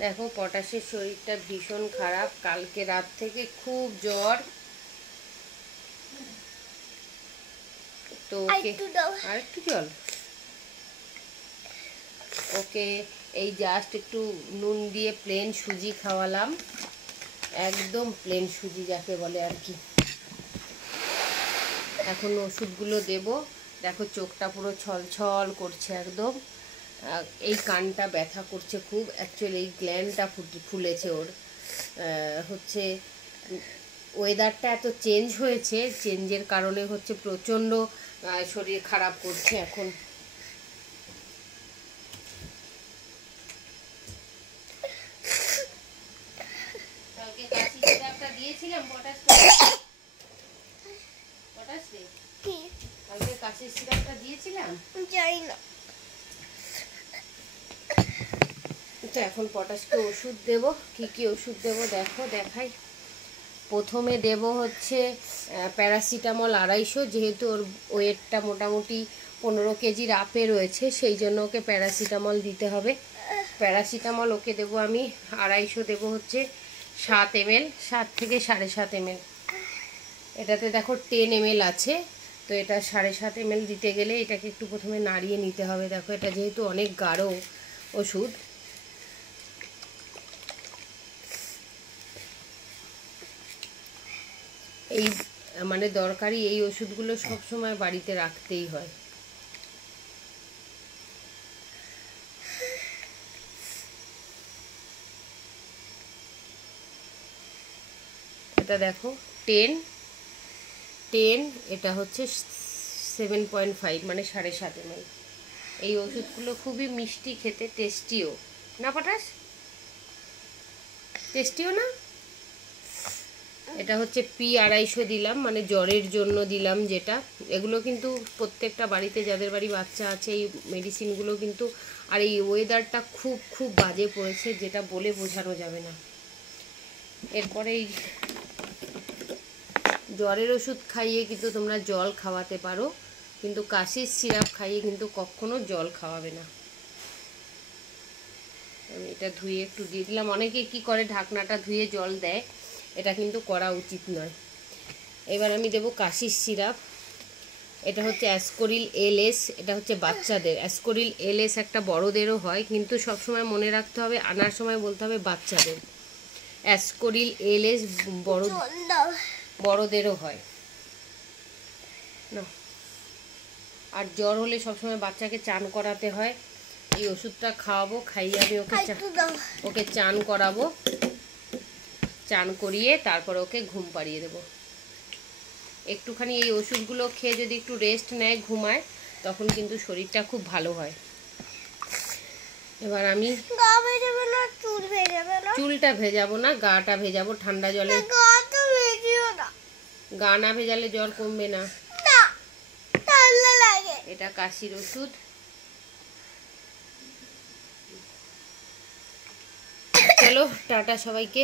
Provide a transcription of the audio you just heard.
দেখো পটাশের শরীরটা ভীষণ খারাপ, কালকে রাত থেকে খুব জ্বর। তো আর একটু জল ওকে এই জাস্ট একটু নুন দিয়ে প্লেন সুজি খাওয়ালাম, একদম প্লেন সুজি যাকে বলে আর কি। এখন ওষুধগুলো দেব। দেখো চোখটা পুরো ছলছল করছে একদম, এই কানটা ব্যথা করছে খুব, অ্যাকচুয়ালি এই গ্ল্যান্ডটা ফুলেছে ওর। হচ্ছে ওয়েদারটা এত চেঞ্জ হয়েছে, চেঞ্জের কারণে হচ্ছে প্রচণ্ড শরীর খারাপ করছে এখন। কালকে কাশি সিরাপটা দিয়েছিলাম, পটাশ রে কালকে কাশির সিরাপটা দিয়েছিলাম, জানি না। তো এখন পটাশকে ওষুধ দেব। কি কি ওষুধ দেব দেখো, দেখাই। প্রথমে দেব হচ্ছে প্যারাসিটামল 250, যেহেতু ওর ওয়েটটা মোটামুটি 15 কেজির আপে রয়েছে, সেই জন্য ওকে প্যারাসিটামল দিতে হবে। প্যারাসিটামল ওকে দেবো আমি 250, দেবো হচ্ছে 7 ml, 7 থেকে 7.5 ml। এটাতে দেখো 10 ml আছে, তো এটা 7.5 ml দিতে গেলে এটাকে একটু প্রথমে নাড়িয়ে নিতে হবে। দেখো এটা যেহেতু অনেক গাঢ় ওষুধ, এই মানে দরকারি এই ওষুধগুলো সব সময় বাড়িতে রাখতেই হয়। এটা দেখো 10, এটা হচ্ছে 7.5 মানে 7.5 ml। এই ওষুধগুলো খুবই মিষ্টি খেতে, টেস্টিও না পটাশ, টেস্টিও না। এটা হচ্ছে P250 দিলাম, মানে জ্বরের জন্য দিলাম যেটা। এগুলো কিন্তু প্রত্যেকটা বাড়িতে, যাদের বাড়ি বাচ্চা আছে, এই মেডিসিনগুলো কিন্তু। আর এই ওয়েদারটা খুব খুব বাজে পড়েছে, যেটা বলে বোঝানো যাবে না। এরপরে এই জ্বরের ওষুধ খাইয়ে কিন্তু তোমরা জল খাওয়াতে পারো, কিন্তু কাশির সিরাপ খাইয়ে কিন্তু কখনো জল খাওয়াবে না। আমি এটা ধুয়ে একটু দিয়ে দিলাম। অনেকে কি করে ঢাকনাটা ধুয়ে জল দেয়, এটা কিন্তু করা উচিত নয়। এবার আমি দেবো কাশির সিরাপ। এটা হচ্ছে অ্যাসকোরিল এলএস, এটা হচ্ছে বাচ্চাদের। অ্যাসকোরিল এলএস একটা বড়দেরও হয়, কিন্তু সবসময় মনে রাখতে হবে আনার সময় বলতে হবে বাচ্চাদের। অ্যাসকোরিল এলএস বড়দেরও হয় না। আর জ্বর হলে সবসময় বাচ্চাকে চান করাতে হয়। এই ওষুধটা খাওয়াবো, খাইয়ে আমি ওকে চান করাবো, চান করিয়ে তারপর ওকে ঘুম পাড়িয়ে দেবো। একটুখানি এই ওষুধগুলো খেয়ে যদি একটু রেস্ট নেয়, ঘুমায়, তখন কিন্তু শরীরটা খুব ভালো হয়। এবার আমি চুলটা ভেজাবো না, গাটা ভেজাবো ঠান্ডা জলে। গা না ভেজালে জ্বর কমবে না। এটা কাশির ওষুধ। চলো টাটা সবাইকে।